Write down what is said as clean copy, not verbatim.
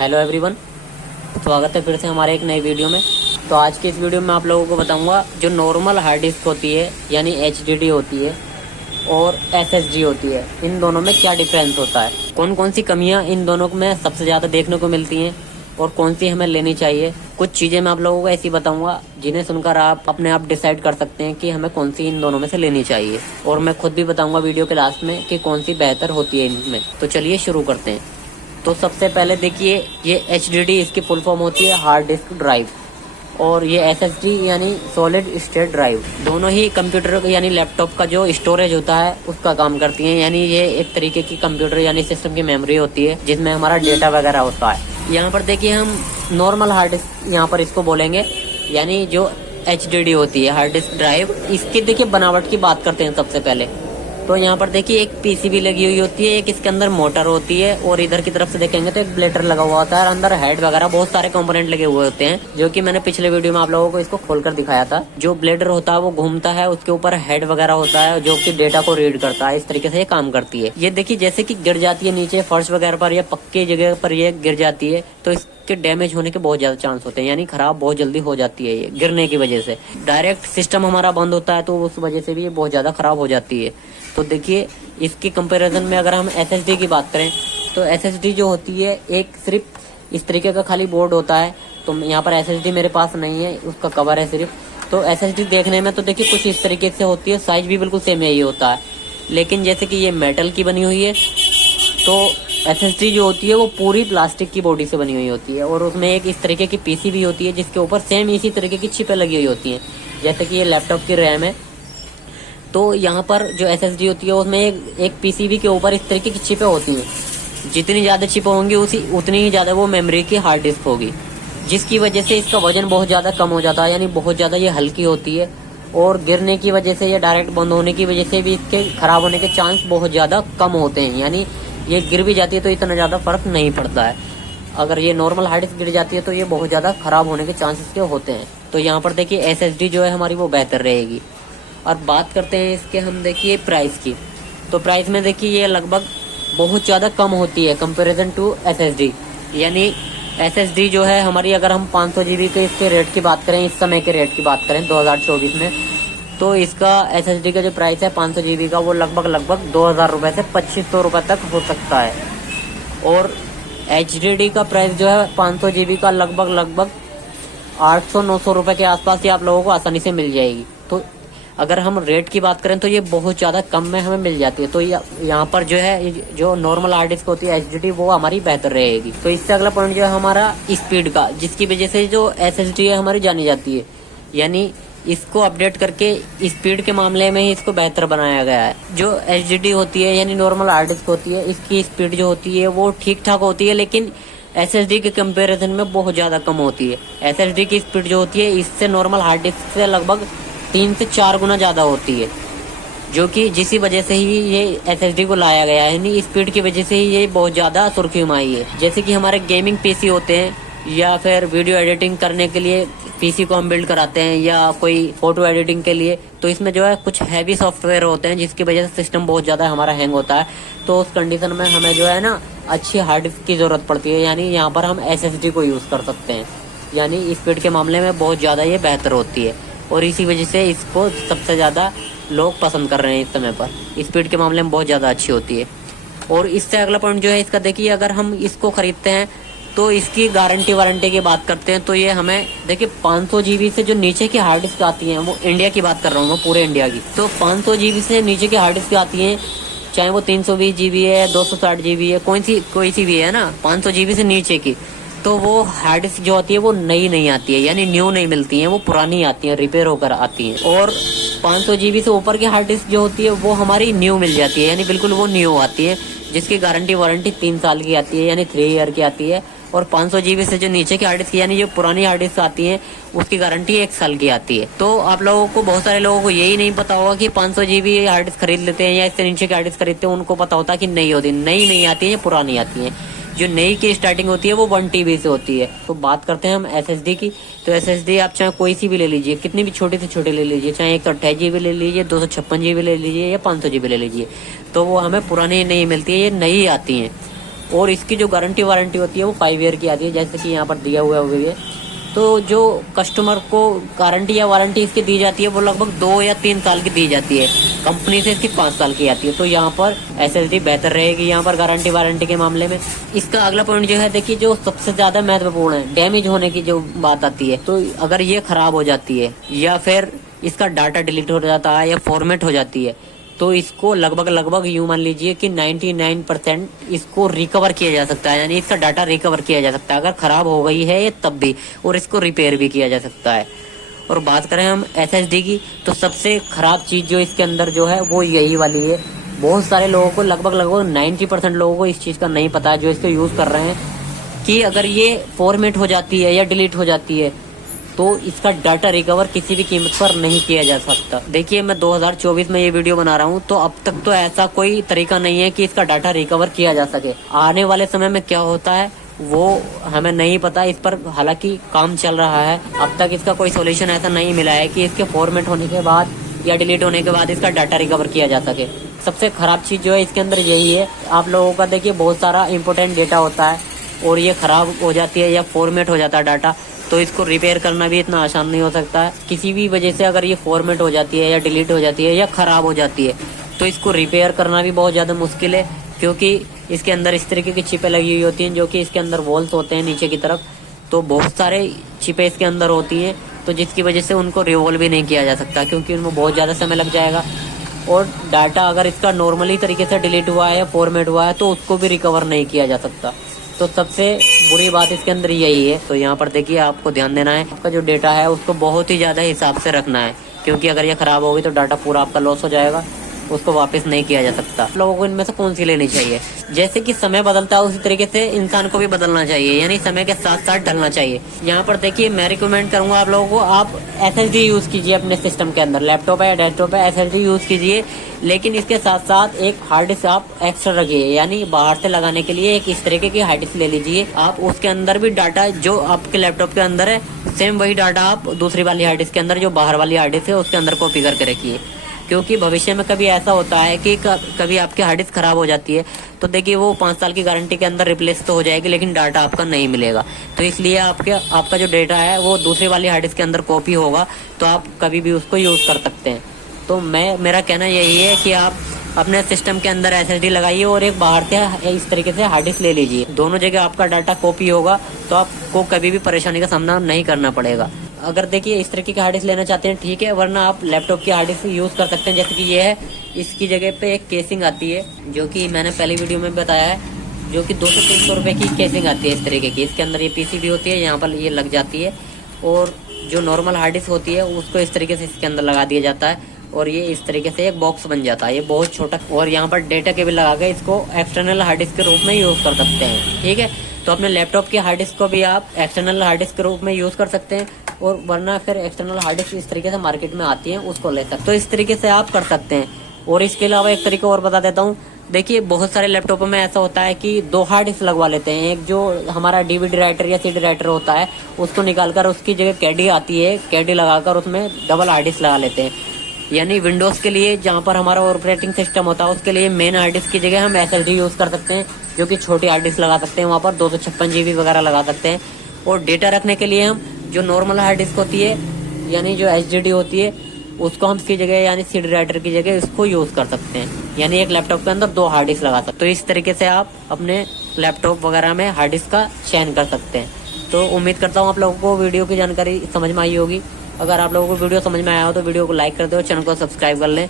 Hello everyone, स्वागत है फिर से हमारे एक नई वीडियो में। तो आज की इस वीडियो में आप लोगों को बताऊंगा जो नॉर्मल हार्ड डिस्क होती है यानी एचडीडी होती है और एसएसडी होती है, इन दोनों में क्या डिफरेंस होता है, कौन कौन सी कमियां इन दोनों में सबसे ज़्यादा देखने को मिलती हैं और कौन सी हमें लेनी चाहिए। कुछ चीज़ें मैं आप लोगों को ऐसी बताऊंगा जिन्हें सुनकर आप अपने आप डिसाइड कर सकते हैं कि हमें कौन सी इन दोनों में से लेनी चाहिए, और मैं खुद भी बताऊंगा वीडियो के लास्ट में कि कौन सी बेहतर होती है इनमें। तो चलिए शुरू करते हैं। तो सबसे पहले देखिए, ये एचडीडी इसकी फुल फॉर्म होती है हार्ड डिस्क ड्राइव, और ये एसएसडी यानी सॉलिड स्टेट ड्राइव। दोनों ही कंप्यूटर यानी लैपटॉप का जो स्टोरेज होता है उसका काम करती हैं। यानी ये एक तरीके की कंप्यूटर यानी सिस्टम की मेमोरी होती है जिसमें हमारा डेटा वगैरह होता है। यहाँ पर देखिए हम नॉर्मल हार्ड डिस्क यहाँ पर इसको बोलेंगे, यानी जो एचडीडी होती है हार्ड डिस्क ड्राइव। इसकी देखिए बनावट की बात करते हैं सबसे पहले। तो यहाँ पर देखिए एक पीसीबी लगी हुई होती है, एक इसके अंदर मोटर होती है, और इधर की तरफ से देखेंगे तो एक ब्लेडर लगा हुआ होता है, और अंदर हेड वगैरह बहुत सारे कंपोनेंट लगे हुए होते हैं, जो कि मैंने पिछले वीडियो में आप लोगों को इसको खोलकर दिखाया था। जो ब्लेडर होता है वो घूमता है, उसके ऊपर हेड वगैरह होता है जो कि डेटा को रीड करता है। इस तरीके से ये काम करती है। ये देखिए जैसे कि गिर जाती है नीचे फर्श वगैरह पर या पक्की जगह पर ये गिर जाती है तो इसके डैमेज होने के बहुत ज्यादा चांस होते हैं, यानी खराब बहुत जल्दी हो जाती है ये गिरने की वजह से। डायरेक्ट सिस्टम हमारा बंद होता है तो उस वजह से भी ये बहुत ज्यादा खराब हो जाती है। तो देखिए इसकी कंपैरिजन में अगर हम एसएसडी की बात करें तो एसएसडी जो होती है एक सिर्फ इस तरीके का खाली बोर्ड होता है। तो यहाँ पर एसएसडी मेरे पास नहीं है, उसका कवर है सिर्फ। तो एसएसडी देखने में तो देखिए कुछ इस तरीके से होती है, साइज भी बिल्कुल सेम यही होता है, लेकिन जैसे कि ये मेटल की बनी हुई है तो एसएसडी जो होती है वो पूरी प्लास्टिक की बॉडी से बनी हुई होती है, और उसमें एक इस तरीके की पीसीबी होती है जिसके ऊपर सेम इसी तरीके की चिपें लगी हुई होती हैं, जैसे कि ये लैपटॉप की रैम है। तो यहाँ पर जो एसएसडी होती है उसमें एक पीसीबी के ऊपर इस तरीके की चिपें होती हैं। जितनी ज़्यादा चिपें होंगी उतनी ही ज़्यादा वो मेमोरी की हार्ड डिस्क होगी, जिसकी वजह से इसका वजन बहुत ज़्यादा कम हो जाता है, यानी बहुत ज़्यादा ये हल्की होती है। और गिरने की वजह से या डायरेक्ट बंद होने की वजह से भी इसके खराब होने के चांस बहुत ज़्यादा कम होते हैं, यानी ये गिर भी जाती है तो इतना ज़्यादा फर्क नहीं पड़ता है। अगर ये नॉर्मल हार्ड डिस्क गिर जाती है तो ये बहुत ज़्यादा खराब होने के चांसेस के होते हैं। तो यहाँ पर देखिए एसएसडी जो है हमारी वो बेहतर रहेगी। और बात करते हैं इसके हम देखिए प्राइस की। तो प्राइस में देखिए ये लगभग बहुत ज़्यादा कम होती है कंपैरिजन टू एसएसडी। यानी एसएसडी जो है हमारी, अगर हम 500 GB के इसके रेट की बात करें, इस समय के रेट की बात करें 2024 में, तो इसका एसएसडी का जो प्राइस है 500 GB का वो लगभग 2000 रुपये से 2500 रुपये तक हो सकता है। और एचडीडी का प्राइस जो है 500 GB का लगभग 800-900 रुपये के आसपास ये आप लोगों को आसानी से मिल जाएगी। तो अगर हम रेट की बात करें तो ये बहुत ज़्यादा कम में हमें मिल जाती है। तो यहाँ पर जो है जो नॉर्मल हार्ड डिस्क होती है एचडीडी वो हमारी बेहतर रहेगी। तो इससे अगला पॉइंट जो है हमारा स्पीड का, जिसकी वजह से जो एसएसडी है हमारी जानी जाती है, यानी इसको अपडेट करके स्पीड के मामले में ही इसको बेहतर बनाया गया है। जो एचडीडी होती है यानी नॉर्मल हार्ड डिस्क होती है, इसकी स्पीड जो होती है वो ठीक ठाक होती है, लेकिन एसएसडी के कंपैरिजन में बहुत ज़्यादा कम होती है। एसएसडी की स्पीड जो होती है इससे नॉर्मल हार्ड डिस्क से लगभग 3 से 4 गुना ज़्यादा होती है, जो कि जिसी वजह से ही ये एसएसडी को लाया गया है, यानी स्पीड की वजह से ही ये बहुत ज़्यादा सुर्खियों में आई है। जैसे कि हमारे गेमिंग पीसी होते हैं या फिर वीडियो एडिटिंग करने के लिए पीसी को हम बिल्ड कराते हैं, या कोई फोटो एडिटिंग के लिए, तो इसमें जो है कुछ हैवी सॉफ्टवेयर होते हैं जिसकी वजह से सिस्टम बहुत ज़्यादा हमारा हैंग होता है। तो उस कंडीशन में हमें जो है ना अच्छी हार्ड डिस्क की ज़रूरत पड़ती है, यानी यहाँ पर हम एसएसडी को यूज़ कर सकते हैं। यानी स्पीड के मामले में बहुत ज़्यादा ये बेहतर होती है, और इसी वजह से इसको सबसे ज़्यादा लोग पसंद कर रहे हैं इस समय पर। स्पीड के मामले में बहुत ज़्यादा अच्छी होती है। और इससे अगला पॉइंट जो है इसका देखिए, अगर हम इसको ख़रीदते हैं तो इसकी गारंटी वारंटी की बात करते हैं तो ये हमें देखिए 500 GB से जो नीचे की हार्ड डिस्क आती हैं, वो इंडिया की बात कर रहा हूँ मैं, पूरे इंडिया की। तो 500 GB से नीचे की हार्ड डिस्क आती हैं, चाहे वो 320 GB है, 260 GB है, कोई सी भी है ना, 500 GB से नीचे की, तो वो हार्ड डिस्क जो होती है वो नई नहीं आती है, यानी न्यू नहीं मिलती है, वो पुरानी आती है, रिपेयर होकर आती है। और 500 GB से ऊपर की हार्ड डिस्क जो होती है वो हमारी न्यू मिल जाती है, यानी बिल्कुल वो न्यू आती है, जिसकी गारंटी वारंटी 3 साल की आती है, यानी 3 ईयर की आती है। और 500 GB से जो नीचे की हार्ड डिस्क यानी जो पुरानी हार्ड डिस्क आती है उसकी गारंटी 1 साल की आती है। तो आप लोगों को, बहुत सारे लोगों को यही नहीं पता होगा कि 500 GB हार्ड डिस्क खरीद लेते हैं या इससे नीचे की हार्ड डिस्क खरीदते हैं, उनको पता होता है कि नई होती है। नई नहीं आती है, पुरानी आती है। जो नई की स्टार्टिंग होती है वो 1 TB से होती है। तो बात करते हैं हम एसएसडी की। तो एसएसडी आप चाहे कोई सी भी ले लीजिए, कितनी भी छोटी से छोटी ले लीजिए, चाहे 128 GB ले लीजिए, 256 GB ले लीजिए या 500 GB ले लीजिए, तो वो हमें पुरानी नहीं मिलती है, ये नई आती हैं। और इसकी जो गारंटी वारंटी होती है वो 5 ईयर की आती है, जैसे कि यहाँ पर दिया हुआ है। तो जो कस्टमर को गारंटी या वारंटी इसकी दी जाती है वो लगभग 2 या 3 साल की दी जाती है, कंपनी से इसकी 5 साल की आती है। तो यहाँ पर SSD बेहतर रहेगी यहाँ पर गारंटी वारंटी के मामले में। इसका अगला पॉइंट जो है, देखिए जो सबसे ज्यादा महत्वपूर्ण है, डैमेज होने की जो बात आती है। तो अगर ये खराब हो जाती है या फिर इसका डाटा डिलीट हो जाता है या फॉर्मेट हो जाती है, तो इसको लगभग यूं मान लीजिए कि 99% इसको रिकवर किया जा सकता है, यानी इसका डाटा रिकवर किया जा सकता है अगर खराब हो गई है ये तब भी, और इसको रिपेयर भी किया जा सकता है। और बात करें हम SSD की, तो सबसे खराब चीज जो इसके अंदर जो है वो यही वाली है। बहुत सारे लोगों को लगभग 90% लोगों को इस चीज का नहीं पता है जो इसको यूज कर रहे हैं, कि अगर ये फॉर्मेट हो जाती है या डिलीट हो जाती है तो इसका डाटा रिकवर किसी भी कीमत पर नहीं किया जा सकता। देखिए मैं 2024 में ये वीडियो बना रहा हूँ, तो अब तक तो ऐसा कोई तरीका नहीं है कि इसका डाटा रिकवर किया जा सके। आने वाले समय में क्या होता है वो हमें नहीं पता, इस पर हालांकि काम चल रहा है। अब तक इसका कोई सोल्यूशन ऐसा नहीं मिला है कि इसके फॉर्मेट होने के बाद या डिलीट होने के बाद इसका डाटा रिकवर किया जा सके। सबसे खराब चीज जो है इसके अंदर यही है। आप लोगों का देखिए बहुत सारा इंपॉर्टेंट डेटा होता है और ये खराब हो जाती है या फॉर्मेट हो जाता है डाटा, तो इसको रिपेयर करना भी इतना आसान नहीं हो सकता है। किसी भी वजह से अगर ये फॉर्मेट हो जाती है या डिलीट हो जाती है या खराब हो जाती है तो इसको रिपेयर करना भी बहुत ज़्यादा मुश्किल है, क्योंकि इसके अंदर इस तरीके की चिपें लगी हुई होती हैं जो कि इसके अंदर वॉल्स होते हैं नीचे की तरफ। तो बहुत सारे चिपें इसके अंदर होती हैं, तो जिसकी वजह से उनको रिवॉल्व भी नहीं किया जा सकता, क्योंकि उनमें बहुत ज़्यादा समय लग जाएगा। और डाटा अगर इसका नॉर्मली तरीके से डिलीट हुआ है या फॉर्मेट हुआ है तो उसको भी रिकवर नहीं किया जा सकता। तो सबसे बुरी बात इसके अंदर यही है। तो यहाँ पर देखिए आपको ध्यान देना है, आपका जो डेटा है उसको बहुत ही ज़्यादा हिसाब से रखना है, क्योंकि अगर ये खराब होगी तो डाटा पूरा आपका लॉस हो जाएगा, उसको वापस नहीं किया जा सकता। लोगों को इनमें से कौन सी लेनी चाहिए? जैसे कि समय बदलता है उसी तरीके से इंसान को भी बदलना चाहिए, यानी समय के साथ साथ ढलना चाहिए। यहाँ पर देखिए मैं रिकमेंड करूंगा आप लोगों को, आप SSD यूज कीजिए अपने सिस्टम के अंदर, लैपटॉप है या डेस्कटॉप है SSD यूज कीजिए, लेकिन इसके साथ साथ एक हार्ड डिस्क आप एक्स्ट्रा रखिए, यानी बाहर से लगाने के लिए एक इस तरीके की हार्ड डिस्क ले लीजिए। आप उसके अंदर भी डाटा जो आपके लैपटॉप के अंदर है सेम वही डाटा आप दूसरी वाली हार्ड डिस्क के अंदर, जो बाहर वाली हार्ड डिस्क है उसके अंदर कॉपी करके रखिए। क्योंकि भविष्य में कभी ऐसा होता है कि कभी आपकी हार्ड डिस्क खराब हो जाती है, तो देखिए वो 5 साल की गारंटी के अंदर रिप्लेस तो हो जाएगी, लेकिन डाटा आपका नहीं मिलेगा। तो इसलिए आपका जो डेटा है वो दूसरी वाली हार्ड डिस्क के अंदर कॉपी होगा, तो आप कभी भी उसको यूज कर सकते हैं। तो मेरा कहना यही है कि आप अपने सिस्टम के अंदर SSD लगाइए और एक बाहर से इस तरीके से हार्ड डिस्क ले लीजिए। दोनों जगह आपका डाटा कॉपी होगा, तो आपको कभी भी परेशानी का सामना नहीं करना पड़ेगा। अगर देखिए इस तरीके की हार्ड डिस्क लेना चाहते हैं ठीक है, वरना आप लैपटॉप की हार्ड डिस्क यूज कर सकते हैं। जैसे कि ये है, इसकी जगह पे एक केसिंग आती है, जो कि मैंने पहली वीडियो में बताया है, जो कि 200-300 रुपए की केसिंग आती है इस तरीके की। इसके अंदर ये PCB होती है, यहाँ पर ये लग जाती है, और जो नॉर्मल हार्ड डिस्क होती है उसको इस तरीके से इसके अंदर लगा दिया जाता है, और ये इस तरीके से एक बॉक्स बन जाता है। ये बहुत छोटा, और यहाँ पर डेटा केबल लगा के इसको एक्सटर्नल हार्ड डिस्क के रूप में यूज कर सकते हैं। ठीक है, तो अपने लैपटॉप की हार्ड डिस्क को भी आप एक्सटर्नल हार्ड डिस्क के रूप में यूज कर सकते हैं, और वरना फिर एक्सटर्नल हार्ड डिस्क इस तरीके से मार्केट में आती है, उसको ले सकते। तो इस तरीके से आप कर सकते हैं। और इसके अलावा एक तरीका और बता देता हूँ, देखिए बहुत सारे लैपटॉपों में ऐसा होता है कि 2 हार्ड डिस्क लगवा लेते हैं। एक जो हमारा DVD राइटर या CD राइटर होता है उसको निकालकर उसकी जगह कैडी आती है, कैडी लगाकर उसमें डबल हार्ड डिस्क लगा लेते हैं। यानी विंडोज़ के लिए जहाँ पर हमारा ऑपरेटिंग सिस्टम होता है उसके लिए मेन हार्ड डिस्क की जगह हम SSD यूज़ कर सकते हैं, जो कि छोटी हार्ड डिस्क लगा सकते हैं, वहाँ पर 256 GB वगैरह लगा सकते हैं। और डेटा रखने के लिए हम जो नॉर्मल हार्ड डिस्क होती है, यानी जो HDD होती है, उसको हम इसकी जगह यानी CD राइटर की जगह इसको यूज़ कर सकते हैं। यानी एक लैपटॉप के अंदर 2 हार्ड डिस्क लगा सकते हैं। तो इस तरीके से आप अपने लैपटॉप वगैरह में हार्ड डिस्क का चयन कर सकते हैं। तो उम्मीद करता हूँ आप लोगों को वीडियो की जानकारी समझ में आई होगी। अगर आप लोगों को वीडियो समझ में आया हो तो वीडियो को लाइक कर दो, चैनल को सब्सक्राइब कर लें।